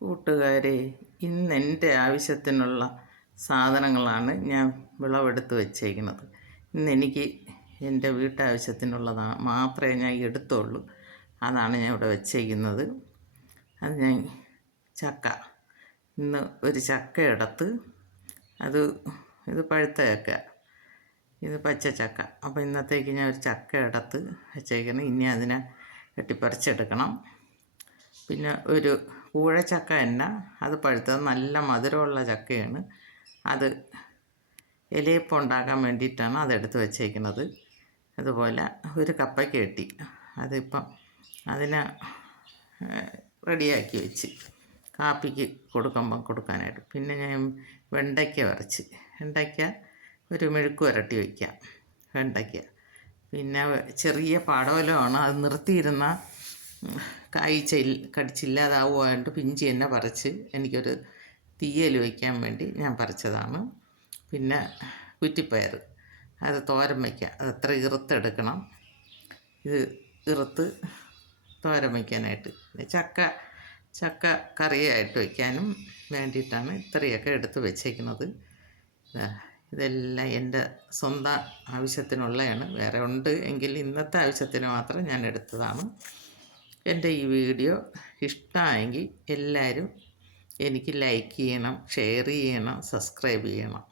കൂട്ടുകാരെ, ഇന്ന് എൻ്റെ ആവശ്യത്തിനുള്ള സാധനങ്ങളാണ് ഞാൻ വിളവെടുത്ത് വച്ചേക്കുന്നത്. ഇന്നെനിക്ക് എൻ്റെ വീട്ടാവശ്യത്തിനുള്ളതാണ് മാത്രമേ ഞാൻ എടുത്തുള്ളൂ. അതാണ് ഞാൻ ഇവിടെ വച്ചേക്കുന്നത്. അത് ഞാൻ ചക്ക, ഇന്ന് ഒരു ചക്ക എടുത്ത്, ഇത് പഴുത്ത ചക്ക, ഇത് പച്ച ചക്ക. അപ്പോൾ ഇന്നത്തേക്ക് ഞാൻ ഒരു ചക്ക എടുത്ത് വച്ചേക്കുന്നത്. ഇനി അതിനെ വെട്ടിപ്പറിച്ചെടുക്കണം. പിന്നെ ഒരു കൂഴച്ചക്ക തന്നെ, അത് പഴുത്തത് നല്ല മധുരമുള്ള ചക്കയാണ്. അത് ഇലയപ്പം ഉണ്ടാക്കാൻ വേണ്ടിയിട്ടാണ് അതെടുത്ത് വച്ചേക്കുന്നത്. അതുപോലെ ഒരു കപ്പയ്ക്ക കിട്ടി, അതിപ്പം അതിനെ റെഡിയാക്കി വെച്ച് കാപ്പിക്ക് കൊടുക്കാനായിട്ട്. പിന്നെ ഞാൻ വെണ്ടയ്ക്ക പറിച്ച്, വെണ്ടയ്ക്ക ഒരു മെഴുക്ക് പുരട്ടി വയ്ക്കാം വെണ്ടയ്ക്ക. പിന്നെ ചെറിയ പടവലമാണ്, അത് നിർത്തിയിരുന്ന കടിച്ചില്ലാതാവുമായിട്ട് പിഞ്ചി തന്നെ പറിച്ച് എനിക്കൊരു തീയൽ വയ്ക്കാൻ വേണ്ടി ഞാൻ പറിച്ചതാണ്. പിന്നെ കുറ്റിപ്പയർ, അത് തോരൻ വയ്ക്കാം. അത് എത്ര ഇറുത്തെടുക്കണം, ഇത് ഇറുത്ത് തോരൻ വയ്ക്കാനായിട്ട്. ചക്ക കറിയായിട്ട് വയ്ക്കാനും വേണ്ടിയിട്ടാണ് ഇത്രയൊക്കെ എടുത്ത് വെച്ചേക്കുന്നത്. ഇതെല്ലാം എൻ്റെ സ്വന്തം ആവശ്യത്തിനുള്ളതാണ്. വേറെ ഉണ്ട് എങ്കിൽ ഇന്നത്തെ ആവശ്യത്തിന് മാത്രം ഞാൻ എടുത്തതാണ്. എൻ്റെ ഈ വീഡിയോ ഇഷ്ടമായെങ്കിൽ എല്ലാവരും എനിക്ക് ലൈക്ക് ചെയ്യണം, ഷെയർ ചെയ്യണം, സബ്സ്ക്രൈബ് ചെയ്യണം.